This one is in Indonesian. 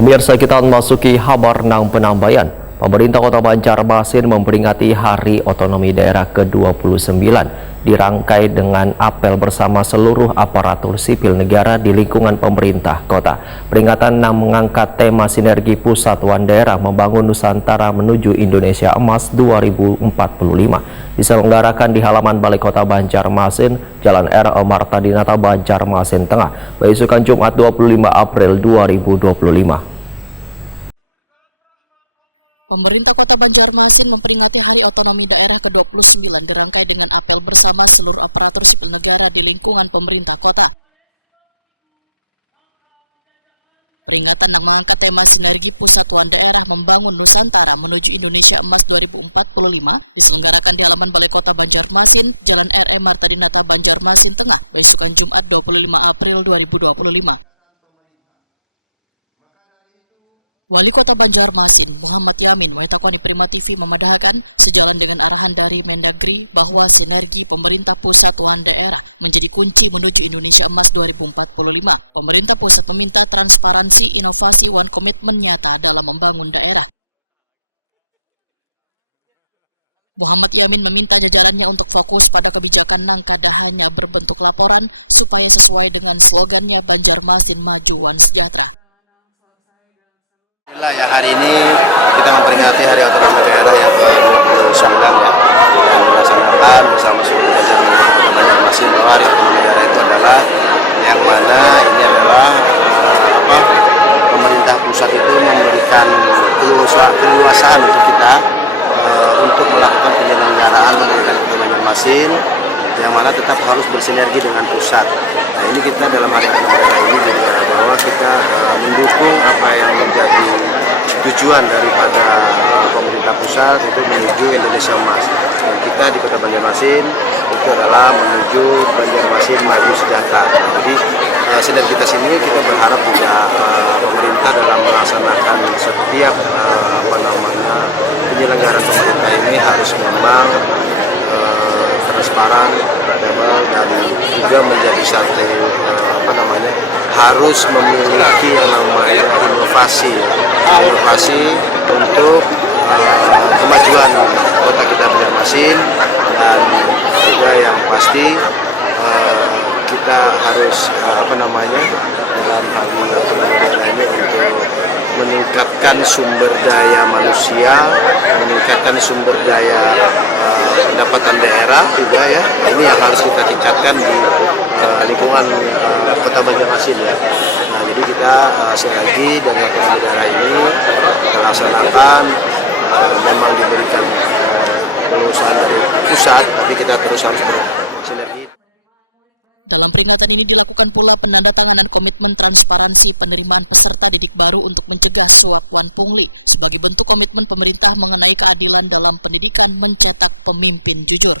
Pemirsa, kita memasuki kabar nang penambayan. Pemerintah Kota Banjarmasin memperingati Hari Otonomi Daerah ke-29 dirangkai dengan apel bersama seluruh aparatur sipil negara di lingkungan pemerintah kota. Peringatan nang mengangkat tema sinergi pusatuan daerah membangun Nusantara menuju Indonesia Emas 2045 diselenggarakan di halaman Balai Kota Banjarmasin, Jalan R.E. Marta Dinata, Banjarmasin Tengah, beisukan Jumat 25 April 2025. Pemerintah Kota Banjarmasin memperingati Hari Otonomi Daerah ke-29 dirangkai dengan apel bersama seluruh aparatur sipil negara di lingkungan pemerintah kota. Peringatan yang mengangkat tema sinergi pusatuan daerah membangun Nusantara menuju Indonesia Emas 2045 diselenggarakan di halaman Balai Kota Banjarmasin, Jalan R.E. Marta Dinata, Banjarmasin Tengah, beisukan Jumat 25 April 2025. Wali Kota Banjarmasin, Muhammad Yamin, Waitakoni Prima TV memadahkan sejalan dengan arahan dari Mendagri bahwa sinergi pemerintah pusat dan daerah menjadi kunci menuju Indonesia Emas 2045. Pemerintah pusat meminta transparansi, inovasi, dan komitmen nyata dalam membangun daerah. Muhammad Yamin meminta jajarannya untuk fokus pada kebijakan yang kada hanya berbentuk laporan supaya sesuai dengan slogannya Banjarmasin Maju dan Sejahtera. Ya, hari ini kita memperingati Hari Otonomi Daerah yang ke-29 yang dilaksanakan bersama seluruh jajaran Kota Banjarmasin. Bahwa Hari Otonomi Daerah itu adalah yang mana ini adalah pemerintah pusat itu memberikan keluasan untuk kita untuk melakukan penyelenggaraan Kota Banjarmasin, yang mana tetap harus bersinergi dengan pusat. Nah, ini kita dalam Hari Otonomi Daerah ini juga bahwa kita mendukung apa yang menjadi tujuan daripada pemerintah pusat untuk menuju Indonesia Emas. Dan kita di Kota Banjarmasin itu adalah menuju Banjarmasin Maju Sejahtera. Jadi sinergitas ini kita berharap juga pemerintah dalam melaksanakan setiap penyelenggaraan pemerintah ini harus memang transparan, kredibel, dan juga menjadi satu harus memiliki yang namanya inovasi untuk kemajuan kota kita Banjarmasin, dan juga yang pasti kita harus dalam hal ini untuk meningkatkan sumber daya manusia, meningkatkan sumber daya pendapatan daerah juga ya. Ini yang harus kita tingkatkan di lingkungan Kota Banjarmasin ya. Nah, jadi kita sinergi dengan daerah ini kita laksanakan, memang diberikan perusahaan dari pusat, tapi kita terus harus bersinergi. Dalam peringatan ini dilakukan pula penandatanganan komitmen transparansi penerimaan peserta didik baru untuk mencegah suap wan pungli sebagai bentuk komitmen pemerintah mengenai keadilan dalam pendidikan mencetak pemimpin jujur.